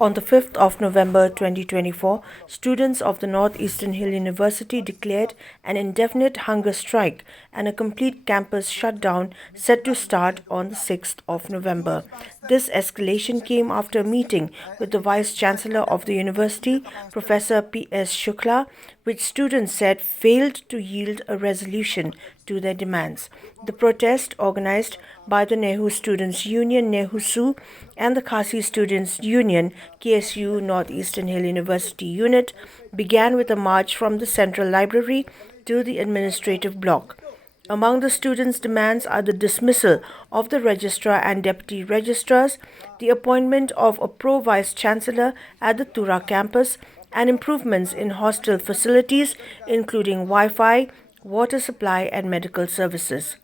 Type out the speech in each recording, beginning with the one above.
On the 5th of November 2024, students of the Northeastern Hill University declared an indefinite hunger strike and a complete campus shutdown set to start on the 6th of November. This escalation came after a meeting with the Vice-Chancellor of the university, Professor P.S. Shukla, which students said failed to yield a resolution to their demands. The protest, organized by the Nehu Students' Union Nehu and the Khasi Students' Union KSU Northeastern Hill University Unit, began with a march from the Central Library to the administrative block. Among the students' demands are the dismissal of the registrar and deputy registrars, the appointment of a pro-vice-chancellor at the Tura campus, and improvements in hostel facilities, including Wi-Fi, water supply, and medical services.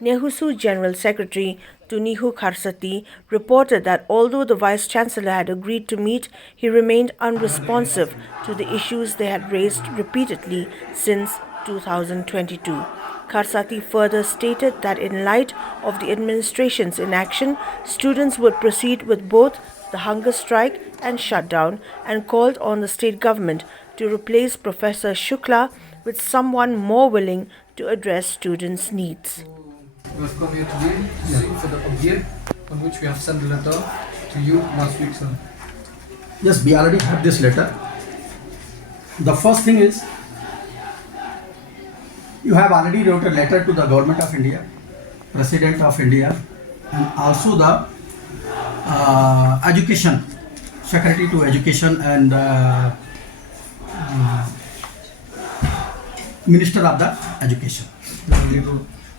Nehu General Secretary Nehu Kharsati reported that although the Vice-Chancellor had agreed to meet, he remained unresponsive to the issues they had raised repeatedly since 2022. Kharsati further stated that in light of the administration's inaction, students would proceed with both the hunger strike and shutdown, and called on the state government to replace Professor Shukla with someone more willing to address students' needs. We have come here today to see for the object on which we have sent a letter to you last week, sir. Yes, we already have this letter. The first thing is, you have already wrote a letter to the Government of India, President of India, and also the Education, Secretary to Education and Minister of the Education.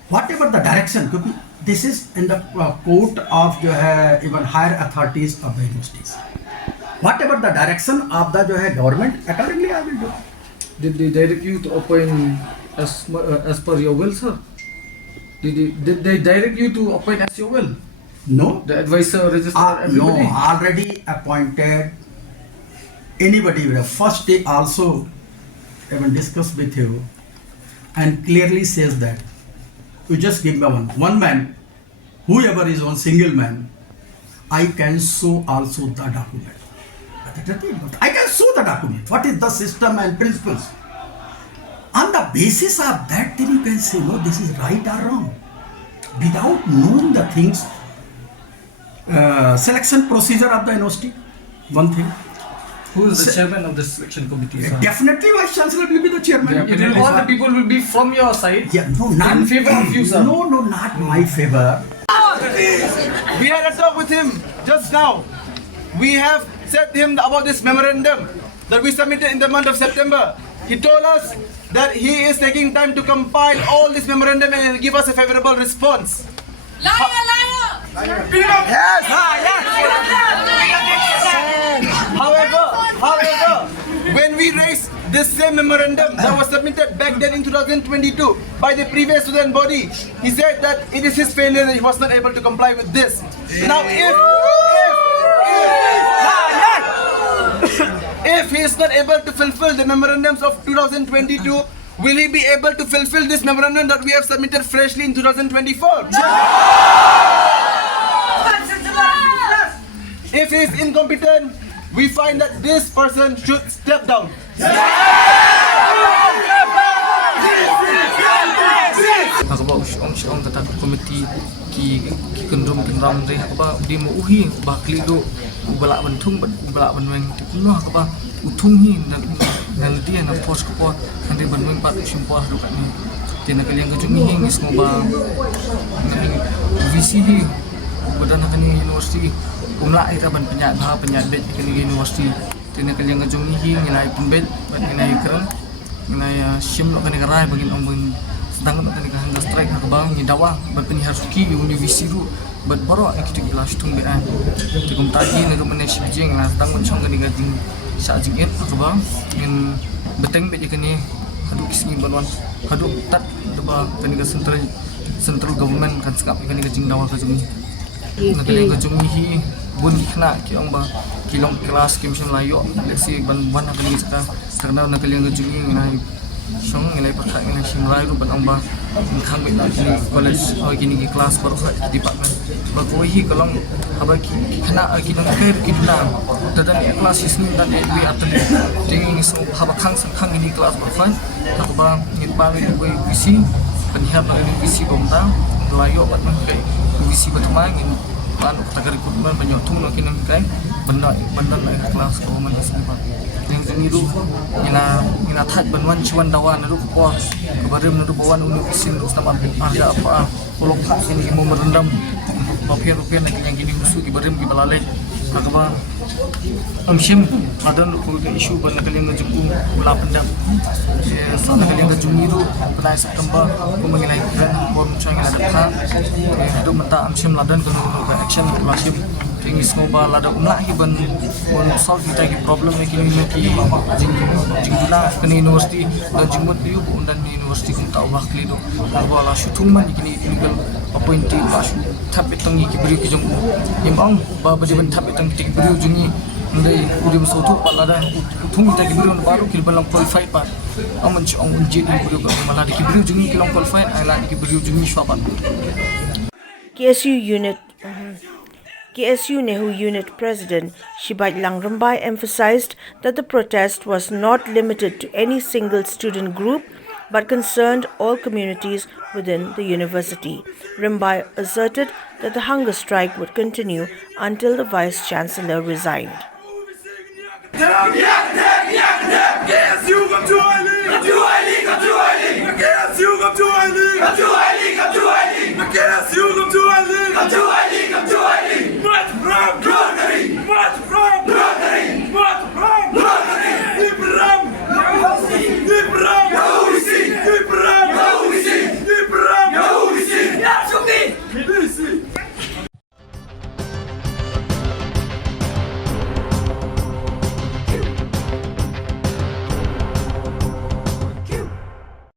Whatever the direction, this is in the court of even higher authorities of the universities. Whatever the direction of the government, accordingly I will do. Did they direct you to appoint as per your will, sir? Did they direct you to appoint as your will? No. The advisor, registrar, everybody? No, already appointed anybody. First they also even discussed with you and clearly says that you just give me one man, whoever is one single man, I can show also the document. I can show the document. What is the system and principles? On the basis of that, then you can say, no, this is right or wrong. Without knowing the things, selection procedure of the university, one thing. Who is the chairman of the selection committee, sir? Definitely Vice-Chancellor will be the chairman. All the people will be from your side? Yeah, no, not in favor of you, sir? No, not my favor. We had a talk with him just now. We have said to him about this memorandum that we submitted in the month of September. He told us that he is taking time to compile all this memorandum and give us a favorable response. Liar! Yes! However, when we raised this same memorandum that was submitted back then in 2022 by the previous student body, he said that it is his failure that he was not able to comply with this. Now, if he is not able to fulfill the memorandums of 2022, will he be able to fulfill this memorandum that we have submitted freshly in 2024? If he is incompetent, we find that this person should step down. Hakaba usyong kata komiti ki kendrum kendram dei hakaba di mo uhi bakli do balak bentung balak benweng tikuno hakaba utung hi dan dia na pos ko nanti benweng pat simpo do kan ni tena kalian kajung hi ngis ngoba visi hi badan kan ni university umla ita ban penyat kini university tena kalian kajung hi nilai pembet ban nilai keren nilai sim lo kan karai bagi ombun sedang kan hangga strike hakabang ni dawa ban penharsuki university ru bat baro akitik belas tung bean tikum tadi ne rumene sibjing la sedang mencong kan gading sa jingit hakabang in beteng be kini hadu kisni balwan hadu tat deba kan central government kan sekap kan gajing dawa kajung nakali kajung hi bun kena ki ong ba kilong kelas kimsion layo leksi ban akan kita karena nakali kajung ni song nilai perkat nilai simrai ru ban amba khang be kini college kini kelas baru department bakoi kolong haba khana kini ker kidna dadan kelas isni dan we aten tingin so haba khang ini kelas baru atba ngit ba we visi penihar na visi bomta layo bat man kai visi batma ngin pan tagar kudman banyak tung no kini kai benda na kelas ko man sempat yang ini ru ina that banwan chuan dawan ru ko kebarim ru bawan unu isin ru sama ada apa polok hak ini mau merendam rupiah nak yang gini musuh kebarim ki balale akaba amshim adan ko ke isu ban kalian ngejumpu ula pendam sana kalian ngejumi ru pada September ko mengenai kan bom chang ada tha itu menta amshim ladan ko action lasim tinggi semua lada umlah hiban on solve kita ki problem ni kini jingula kini university dan jingmut diu dan university kum ta ubah klido wala shutung man kini illegal appointee pas tapi tangi ki beri ki jong imbang ba ba diban tapi tangi ki beri jungi ndai udi sotu palada utung kita ki beri on baru ki balang qualified pa amon chi on unji ni beri ko maladi ki beri jungi ki long qualified ai la ki beri jungi swapan KSU Nehu Unit President Shibat Langrambai emphasized that the protest was not limited to any single student group but concerned all communities within the university. Rimbai asserted that the hunger strike would continue until the Vice-Chancellor resigned. KSU come to